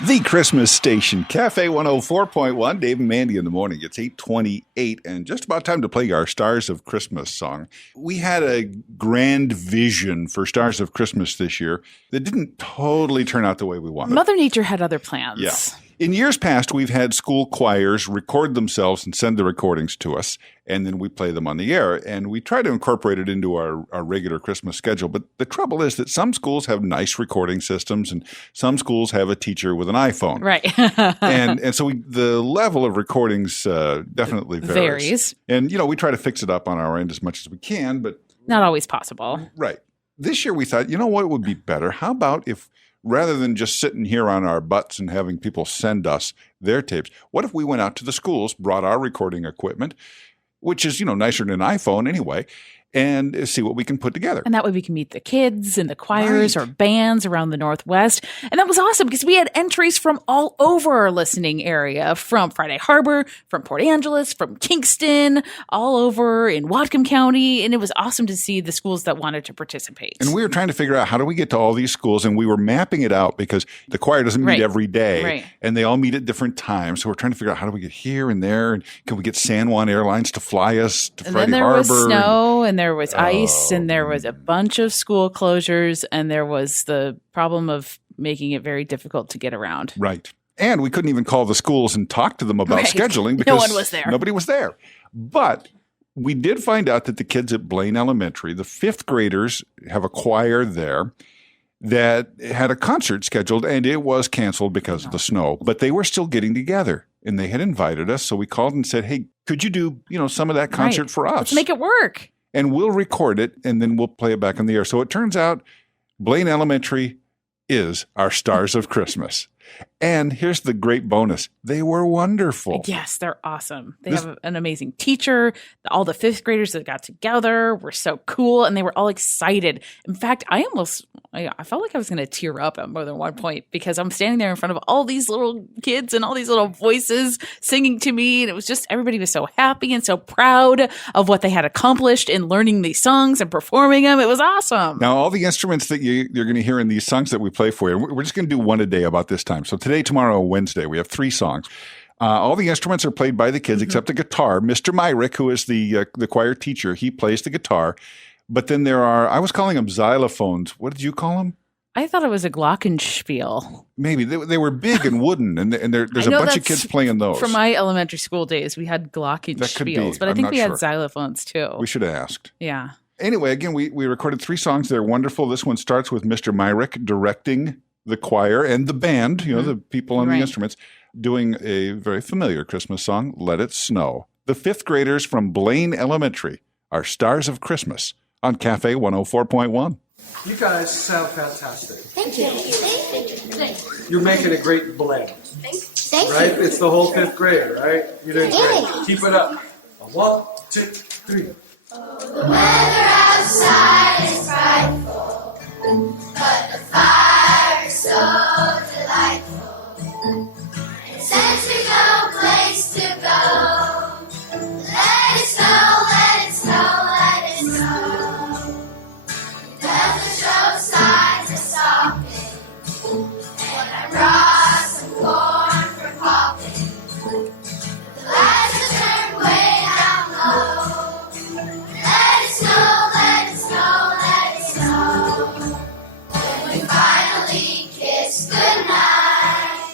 The Christmas Station, KAFE 104.1, Dave and Mandy in the morning. It's 8:28 and just about time to play our Stars of Christmas song. We had a grand vision for Stars of Christmas this year that didn't totally turn out the way we wanted. Mother Nature had other plans. Yeah. In years past, we've had school choirs record themselves and send the recordings to us, and then we play them on the air. And we try to incorporate it into our regular Christmas schedule. But the trouble is that some schools have nice recording systems, and some schools have a teacher with an iPhone. Right. and so the level of recordings definitely varies. And, we try to fix it up on our end as much as we can, but not always possible. Right. This year we thought, what would be better? How about if rather than just sitting here on our butts and having people send us their tapes, what if we went out to the schools, brought our recording equipment, which is, nicer than an iPhone anyway, and see what we can put together. And that way we can meet the kids and the choirs or bands around the Northwest. And that was awesome because we had entries from all over our listening area, from Friday Harbor, from Port Angeles, from Kingston, all over in Whatcom County. And it was awesome to see the schools that wanted to participate. And we were trying to figure out how do we get to all these schools, and we were mapping it out because the choir doesn't meet every day, and they all meet at different times. So we're trying to figure out how do we get here and there, and can we get San Juan Airlines to fly us to Friday Harbor? And then there was snow, and there was ice, and there was a bunch of school closures, and there was the problem of making it very difficult to get around. Right. And we couldn't even call the schools and talk to them about scheduling because no one was there. Nobody was there. But we did find out that the kids at Blaine Elementary, the fifth graders, have a choir there that had a concert scheduled, and it was canceled because of the snow. But they were still getting together, and they had invited us. So we called and said, hey, could you do some of that concert for us? Let's make it work. And we'll record it, and then we'll play it back on the air. So it turns out Blaine Elementary is our Stars of Christmas. And here's the great bonus. They were wonderful. Yes, they're awesome. They have an amazing teacher. All the fifth graders that got together were so cool, and they were all excited. In fact, I felt like I was going to tear up at more than one point because I'm standing there in front of all these little kids and all these little voices singing to me. And it was just, everybody was so happy and so proud of what they had accomplished in learning these songs and performing them. It was awesome. Now, all the instruments that you're going to hear in these songs that we play for you, we're just going to do one a day about this time. So today, tomorrow, Wednesday, we have 3 songs. All the instruments are played by the kids except the guitar. Mr. Myrick, who is the choir teacher, he plays the guitar. But then there are, I was calling them xylophones. What did you call them? I thought it was a glockenspiel. Maybe. They were big and wooden, and there's a bunch of kids playing those. From my elementary school days, we had glockenspiels, but I think we had xylophones too. We should have asked. Yeah. Anyway, again, we recorded 3 songs. They're wonderful. This one starts with Mr. Myrick directing the choir and the band, the people on the instruments, doing a very familiar Christmas song, Let It Snow. The 5th graders from Blaine Elementary are Stars of Christmas on KAFE 104.1. You guys sound fantastic. Thank you. Thank you. You're making a great blend. Thank you. Right? It's the whole 5th grade, right? You're doing great. Keep it up. 1, 2, 3. The weather outside is frightful, but the fire is so delightful. And since we've no place to go, let it snow, let it snow, let it snow. It doesn't show signs of stopping, and I brought some corn for popping. The lights have turned way down low. Let it snow, let it snow, let it snow. When we finally kiss goodnight,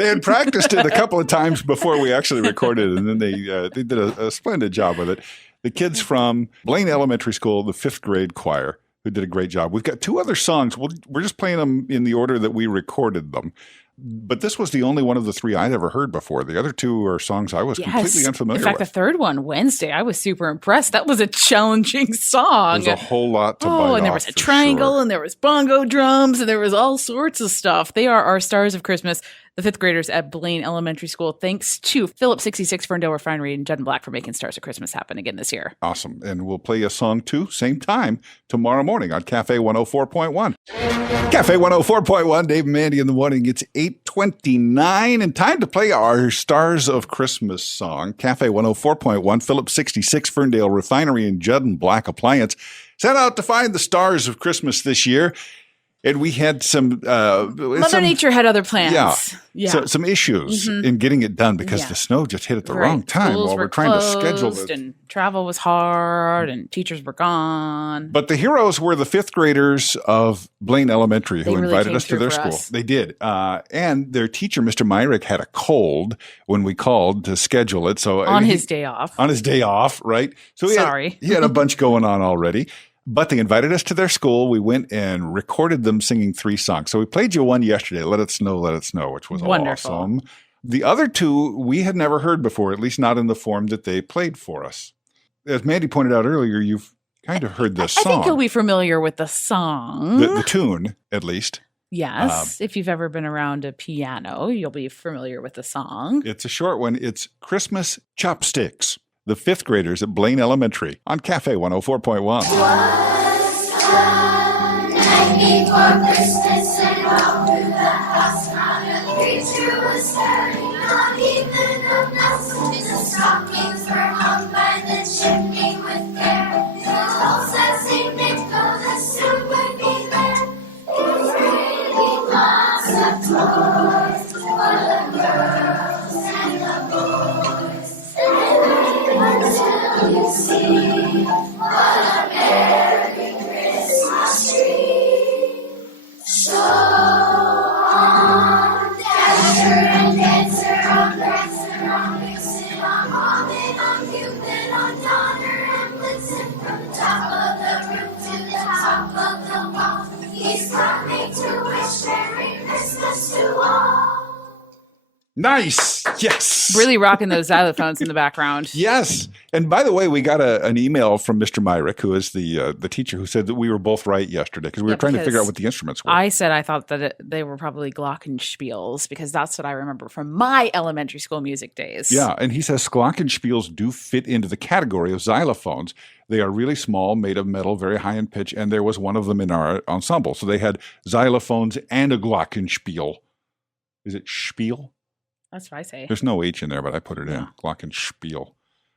They had practiced it a couple of times before we actually recorded it, and then they did a splendid job with it. The kids from Blaine Elementary School, the 5th grade choir, who did a great job. We've got 2 other songs. We're just playing them in the order that we recorded them. But this was the only one of the 3 I'd ever heard before. The other 2 are songs I was completely unfamiliar with. In fact, the third one, Wednesday, I was super impressed. That was a challenging song. There's a whole lot to bite off. And there was a triangle, and there was bongo drums, and there was all sorts of stuff. They are our stars of Christmas, the 5th graders at Blaine Elementary School. Thanks to Phillips 66 Ferndale Refinery and Judd Black for making Stars of Christmas happen again this year. Awesome. And we'll play a song too, same time, tomorrow morning on KAFE 104.1. KAFE 104.1, Dave and Mandy in the morning. It's 8:29 and time to play our Stars of Christmas song. KAFE 104.1, Phillips 66 Ferndale Refinery and Judd and Black Appliance set out to find the stars of Christmas this year. And we had some Mother Nature had other plans. Yeah. So, some issues in getting it done because the snow just hit at the wrong time while we're trying to schedule it. And travel was hard and teachers were gone. But the heroes were the 5th graders of Blaine Elementary who invited us to their school. They did. And their teacher, Mr. Myrick, had a cold when we called to schedule it. So on his day off. On his day off, right? So he had a bunch going on already. But they invited us to their school. We went and recorded them singing 3 songs. So we played you one yesterday, Let It Snow, which was wonderful. Awesome. The other 2 we had never heard before, at least not in the form that they played for us. As Mandy pointed out earlier, you've kind of heard this song. I think you'll be familiar with the song. The tune, at least. Yes. If you've ever been around a piano, you'll be familiar with the song. It's a short one. It's Christmas Chopsticks. The 5th graders at Blaine Elementary on KAFE 104.1. Night before Christmas and all through the house not a creature was stirring, not even a mouse. The stockings were hung by the chimney with care. The dolls that seemed to know that soon would be there. It was really lots of toys for the girls and the boys. Until you see what a merry Christmas tree. So on, Dasher and Dancer, on Prancer, on Vixen, on Comet, on Cupid, on Donner and Blitzen, from the top of the roof to the top of the wall. He's coming to wish Merry Christmas to all. Nice. Yes. Really rocking those xylophones in the background. Yes. And by the way, we got an email from Mr. Myrick, who is the teacher, who said that we were both right yesterday because we were trying to figure out what the instruments were. I said I thought that they were probably glockenspiels because that's what I remember from my elementary school music days. Yeah. And he says glockenspiels do fit into the category of xylophones. They are really small, made of metal, very high in pitch, and there was one of them in our ensemble. So they had xylophones and a glockenspiel. Is it spiel? That's what I say. There's no H in there, but I put it in. Glockenspiel.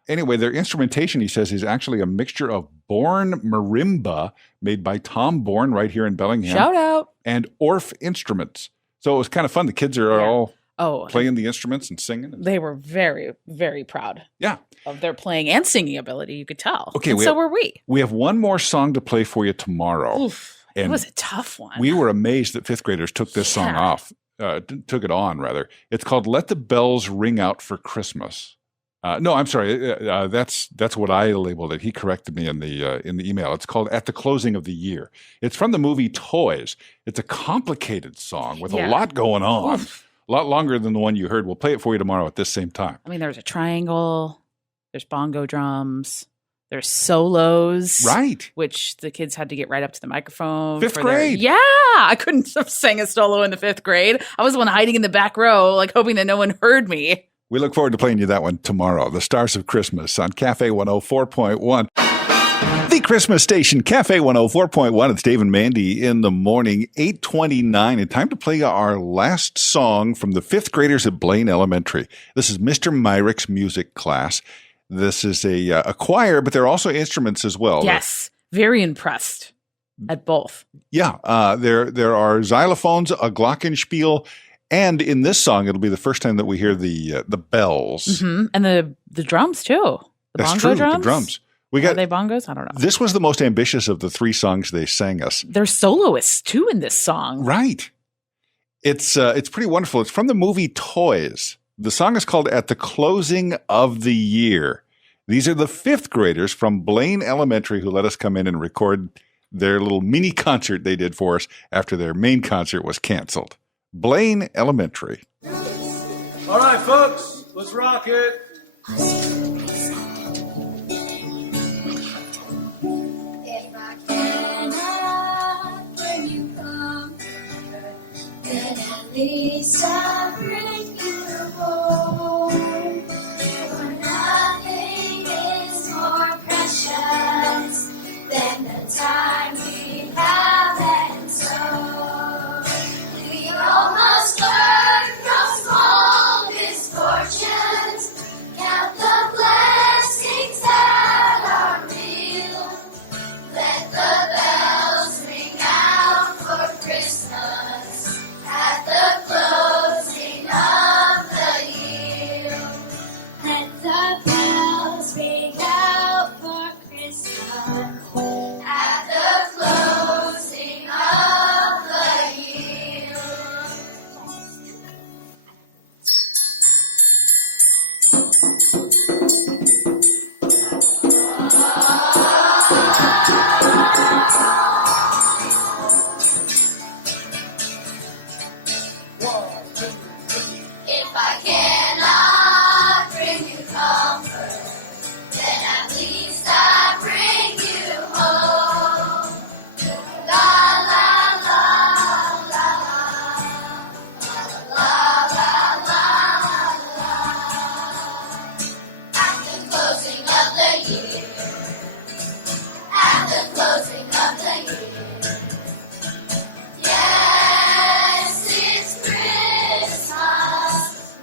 Anyway, their instrumentation, he says, is actually a mixture of Born marimba made by Tom Born right here in Bellingham. Shout out. And Orff instruments. So it was kind of fun. The kids are all playing the instruments and singing. They were very, very proud. Yeah. Of their playing and singing ability, you could tell. Okay. And so were we. We have one more song to play for you tomorrow. Oof. It was a tough one. We were amazed that 5th graders took this song off. Took it on, rather. It's called Let the Bells Ring Out for Christmas. No, I'm sorry. That's what I labeled it. He corrected me in the email. It's called At the Closing of the Year. It's from the movie Toys. It's a complicated song with a lot going on. Oof. A lot longer than the one you heard. We'll play it for you tomorrow at this same time. I mean, there's a triangle. There's bongo drums. There's solos. Right. Which the kids had to get right up to the microphone. 5th grade. Yeah. I couldn't have sang a solo in the 5th grade. I was the one hiding in the back row, like hoping that no one heard me. We look forward to playing you that one tomorrow. The Stars of Christmas on KAFE 104.1. The Christmas station, KAFE 104.1. It's Dave and Mandy in the morning, 8:29. And time to play our last song from the 5th graders at Blaine Elementary. This is Mr. Myrick's music class. This is a choir, but there are also instruments as well. Yes. Very impressed at both. Yeah. There are xylophones, a glockenspiel, and in this song, it'll be the first time that we hear the bells. Mm-hmm. And the drums, too. That's bongo true, drums? the drums. Are they bongos? I don't know. This was the most ambitious of the 3 songs they sang us. There's soloists, too, in this song. Right. It's pretty wonderful. It's from the movie Toys. The song is called At the Closing of the Year. These are the fifth graders from Blaine Elementary who let us come in and record their little mini concert they did for us after their main concert was canceled. Blaine Elementary. All right, folks, let's rock it. If I cannot bring you comfort, then at least I'll bring you home. For nothing is more precious than the time we have, and so we almost learn from small misfortunes. Count the blessings that are real. Let the bells ring out for Christmas at the closing of the year. Let the bells ring out for Christmas at the closing of the year. If I cannot bring you comfort, then at least I bring you home. La la la la la la la la. At the closing of the year. At the closing of the year. Yes, it's Christmas.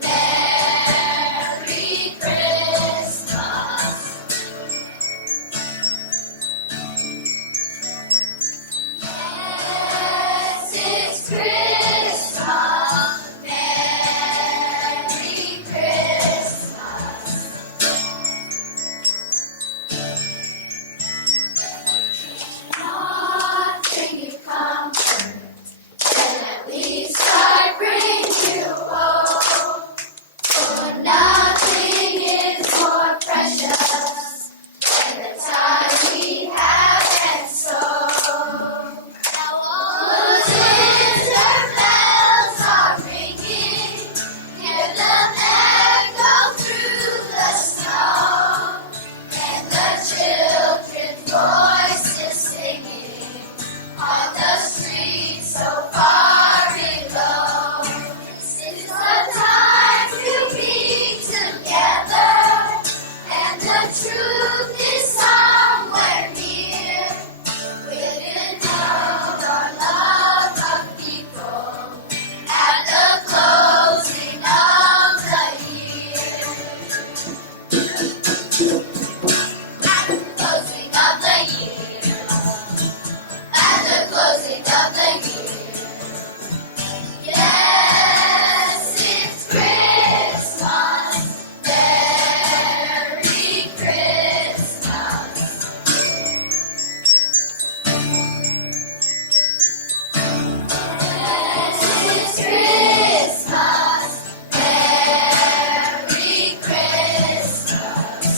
Merry Christmas. Yes, it's Christmas. Merry Christmas. Not bring you comfort, then at least I bring you hope. For nothing is more precious than the time we have, and so now all those winter bells are ringing. Hear them echo through the snow, and the children's voices singing on the streets so far below. This is the time to be together, and the truth is somewhere near. Within love, our love of people, at the closing of the year. At the closing of the year. At the closing of the year. Yes, it's Christmas. Merry Christmas. Yes, it's Christmas. Merry Christmas.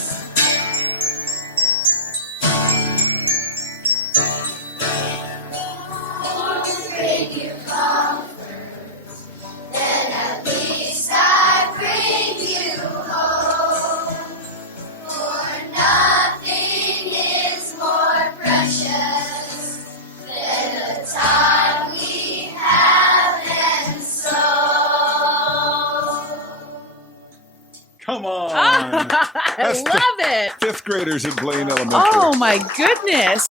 Bring you comfort, then at least I bring you home. For nothing is more precious than the time we have, and so. Come on. I That's the love it. fifth graders at Blaine Elementary. Oh my goodness.